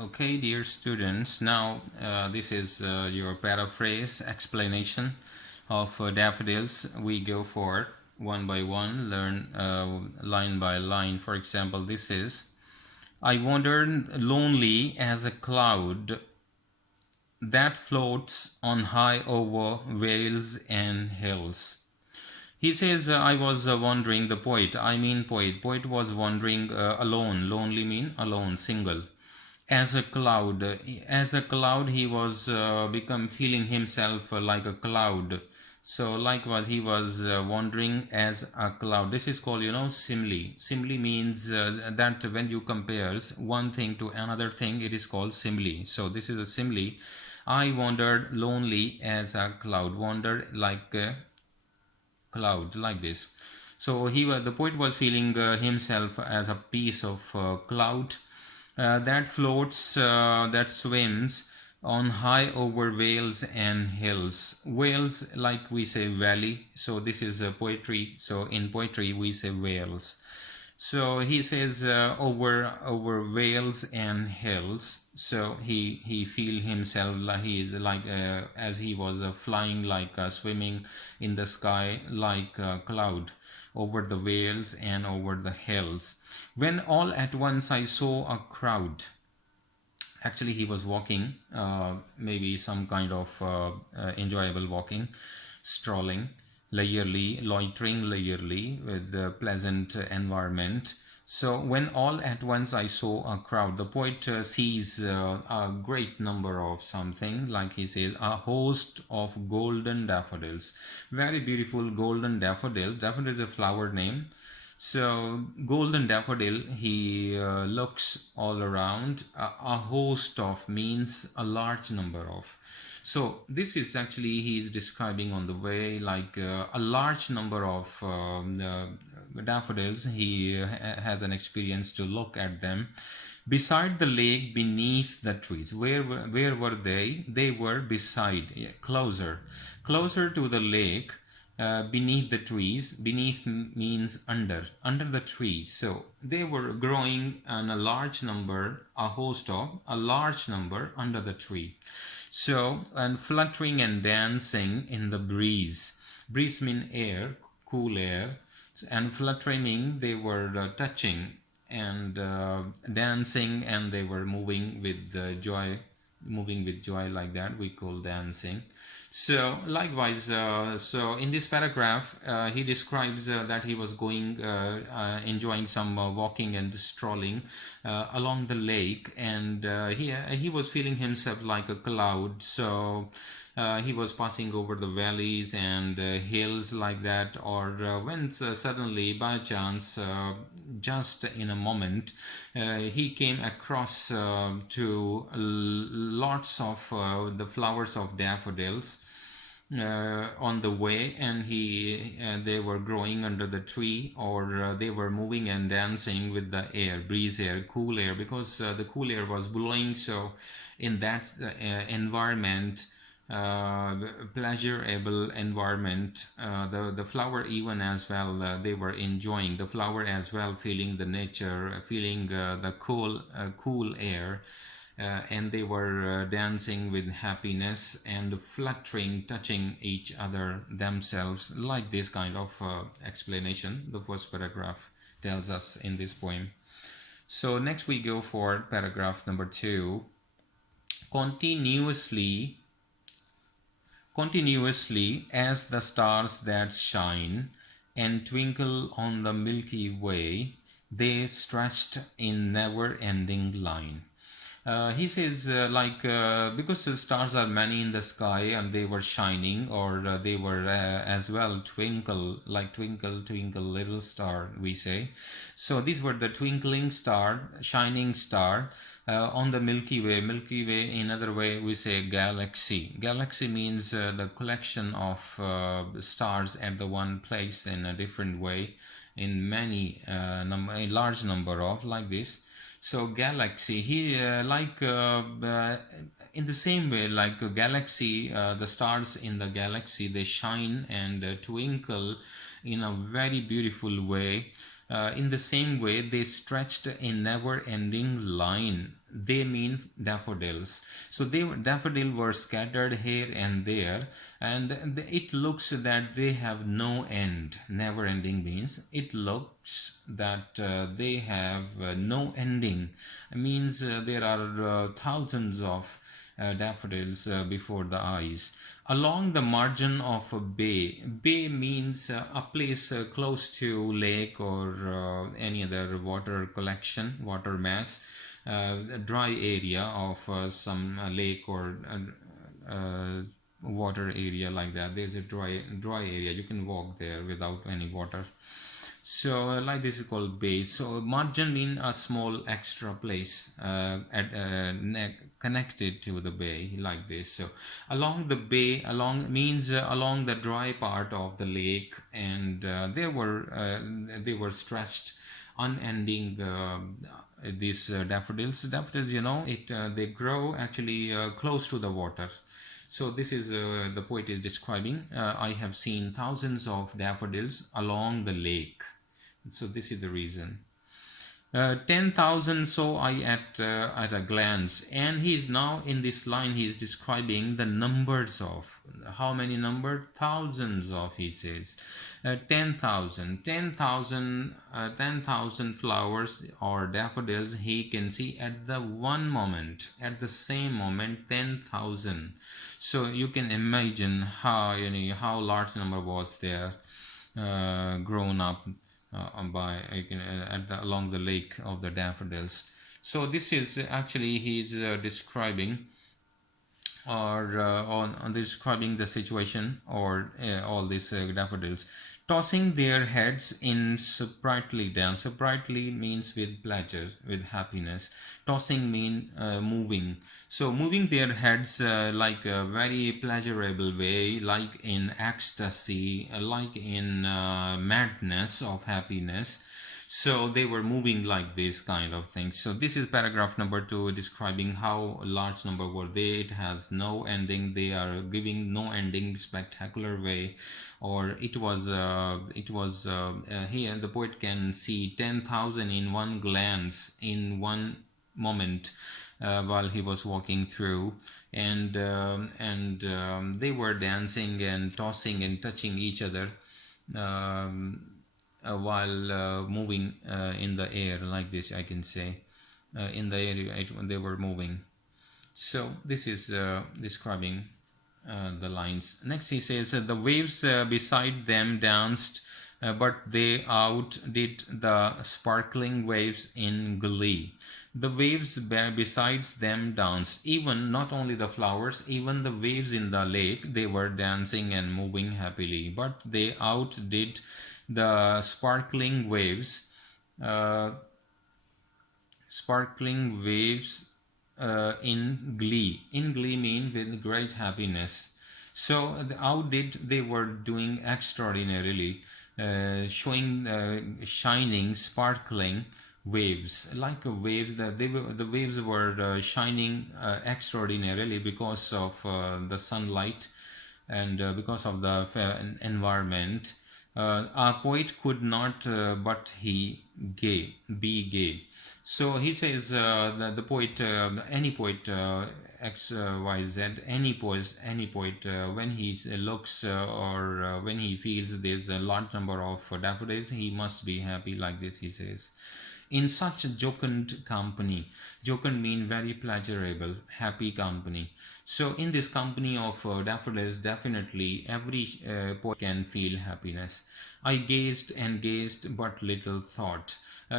Okay, dear students, now this is your paraphrase explanation of daffodils. We go for one by one, learn line by line. For example, this is I wandered lonely as a cloud that floats on high over vales and hills. He says, I was wandering, the poet, poet was wandering alone. Lonely mean alone, single. As a cloud, he was become feeling himself like a cloud. So likewise, he was wandering as a cloud. This is called, simile. Simile means that when you compares one thing to another thing, it is called simile. So this is a simile. I wandered lonely as a cloud. Wandered like a cloud, like this. So the poet was feeling himself as a piece of cloud that floats, that swims on high over vales and hills. Vales, like we say valley. So this is poetry. So in poetry we say vales. So he says over vales and hills. So he feel himself like he is like as he was flying, like swimming in the sky like a cloud over the vales and over the hills. When all at once I saw a crowd. Actually, he was walking, maybe some kind of enjoyable walking, strolling, loitering leisurely with the pleasant environment. So when all at once I saw a crowd, the poet sees a great number of something, like he says, a host of golden daffodils. Very beautiful golden daffodil. Daffodil is a flower name. So golden daffodil, he looks all around. A host of means a large number of. So this is actually he is describing on the way, like a large number of daffodils. He has an experience to look at them beside the lake, beneath the trees. Where were they? They were beside, yeah, closer to the lake, beneath the trees. Beneath means under the trees. So they were growing in a large number, a large number under the tree. So, and fluttering and dancing in the breeze. Breeze mean air, cool air. And fluttering, they were touching and dancing, and they were moving with joy, like that we call dancing. So likewise, so in this paragraph he describes that he was going enjoying some walking and strolling along the lake, and he was feeling himself like a cloud. So he was passing over the valleys and hills, like that, or when suddenly by chance, just in a moment, he came across to lots of the flowers of daffodils on the way, and they were growing under the tree, or they were moving and dancing with the air, breeze air, cool air, because the cool air was blowing. So in that environment, pleasurable environment, the flower even as well, they were enjoying the flower as well, feeling the nature, feeling the cool air, and they were dancing with happiness and fluttering, touching each other themselves, like this kind of explanation the first paragraph tells us in this poem. So next we go for paragraph number 2. Continuously as the stars that shine and twinkle on the Milky Way, they stretched in never-ending line. He says, because the stars are many in the sky and they were shining, or they were as well twinkle, like twinkle, twinkle, little star, we say. So these were the twinkling star, shining star on the Milky Way. Milky Way, in other way, we say galaxy. Galaxy means the collection of stars at the one place in a different way, in a large number of, like this. So galaxy, in the same way, like a galaxy, the stars in the galaxy, they shine and twinkle in a very beautiful way. In the same way, they stretched a never-ending line. they mean daffodils. So daffodil were scattered here and there, and it looks that they have no end. Never ending means it looks that they have no ending. It means there are thousands of daffodils before the eyes. Along the margin of a bay, bay means a place close to lake or any other water collection, water mass, a dry area of some lake or water area like that. There's a dry area. You can walk there without any water. So like this is called bay. So margin mean a small extra place at neck connected to the bay like this. So along the bay, along means along the dry part of the lake, and they were stretched unending these daffodils. Daffodils, you know, it they grow actually close to the water. So this is the poet is describing. I have seen thousands of daffodils along the lake. So this is the reason. 10,000 saw I at a glance, and he is now in this line. He is describing the numbers of how many number thousands of. He says 10,000, 10,000 flowers or daffodils he can see at the one moment, at the same moment, 10,000. So you can imagine how how large number was there grown up along the lake of the daffodils. So this is actually he's describing or on describing the situation or all these daffodils tossing their heads in sprightly dance. Sprightly means with pleasure, with happiness. Tossing mean moving. So moving their heads like a very pleasurable way, like in ecstasy, like in madness of happiness. So they were moving like this kind of thing. So this is paragraph number 2 describing how large number were they. It has no ending. They are giving no ending, spectacular way. Or it was here the poet can see 10,000 in one glance, in one moment, while he was walking through, and they were dancing and tossing and touching each other while moving in the air like this, I can say. In the air they were moving. So this is describing the lines. Next he says the waves beside them danced, but they outdid the sparkling waves in glee. The waves besides them danced. Even not only the flowers, even the waves in the lake, they were dancing and moving happily, but they outdid the uh, sparkling waves in glee. In glee means with great happiness. So how did they were doing extraordinarily, showing shining, sparkling waves, like waves that the waves were shining extraordinarily because of the sunlight and because of the environment. A poet could not but he be gay. So he says that the poet, any poet, X, Y, Z, any poet, when he looks or when he feels there's a large number of daffodils, he must be happy like this, he says. In such a jocund company, jocund mean very pleasurable, happy company. So in this company of daffodils, definitely every poet can feel happiness. I gazed and gazed, but little thought.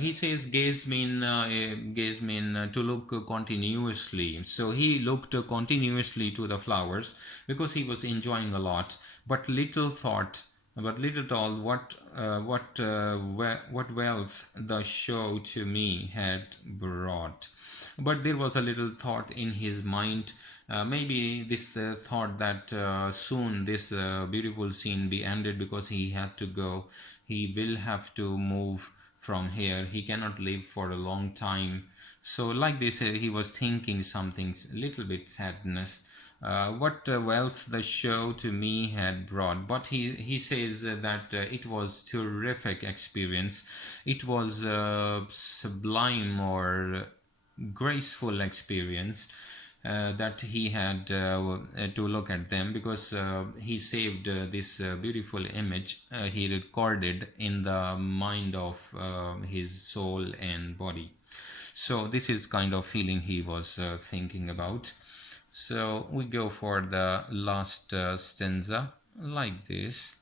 He says gaze mean to look continuously. So he looked continuously to the flowers because he was enjoying a lot, but little thought, but little told what wealth the show to me had brought. But there was a little thought in his mind. Maybe this thought that soon this beautiful scene be ended because he had to go. He will have to move from here. He cannot live for a long time. So like this, he was thinking something, little bit sadness. What wealth the show to me had brought. But he says that it was terrific experience. It was sublime or graceful experience that he had to look at them, because he saved this beautiful image he recorded in the mind of his soul and body. So this is kind of feeling he was thinking about. So we go for the last stanza like this.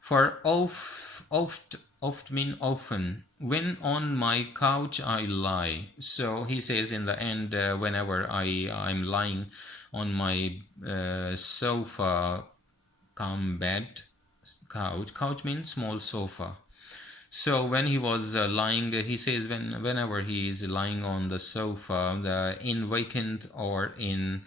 For oft mean often, when on my couch I lie. So he says in the end, whenever I'm lying on my sofa, come bed, couch means small sofa. So when he was lying, he says whenever he is lying on the sofa, in vacant or in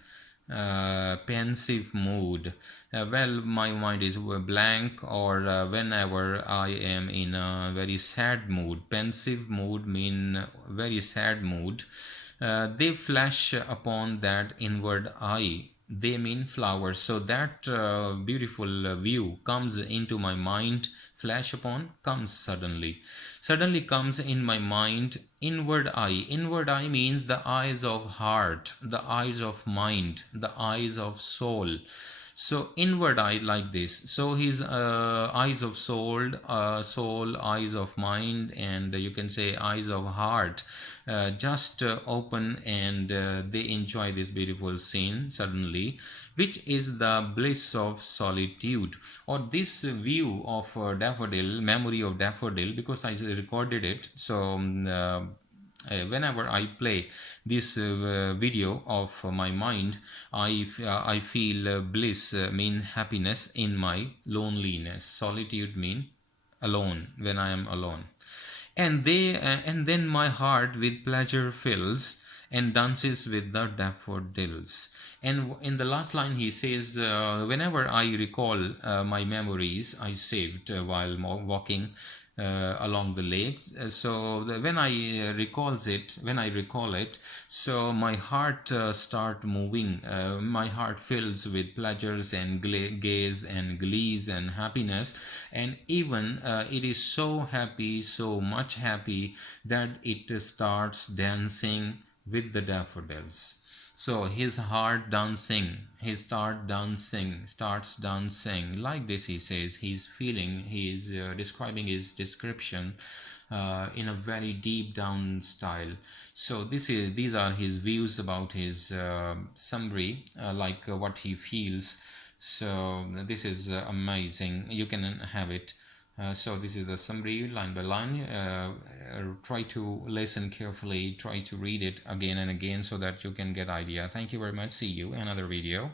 pensive mood, well, my mind is blank, or whenever I am in a very sad mood. Pensive mood mean very sad mood. They flash upon that inward eye. They mean flowers. So that beautiful view comes into my mind, flash upon, comes suddenly. Suddenly comes in my mind, inward eye. Inward eye means the eyes of heart, the eyes of mind, the eyes of soul. So inward eye like this. So his eyes of soul, eyes of mind, and you can say eyes of heart, just open, and they enjoy this beautiful scene suddenly, which is the bliss of solitude, or this view of daffodil, memory of daffodil, because I recorded it. So whenever I play this video of my mind, I feel bliss, mean happiness in my loneliness. Solitude mean alone, when I am alone. And then my heart with pleasure fills and dances with the daffodils. And in the last line he says, whenever I recall my memories I saved while walking along the lake. When I recall it, so my heart start moving. My heart fills with pleasures and gaze and glees and happiness, and even it is so happy, so much happy, that it starts dancing with the daffodils. So his heart dancing, he starts dancing like this. He says he's feeling, he's describing his description in a very deep down style. So these are his views about his summary, what he feels. So this is amazing. You can have it. So this is the summary line by line. Try to listen carefully, try to read it again and again so that you can get idea. Thank you very much. See you in another video.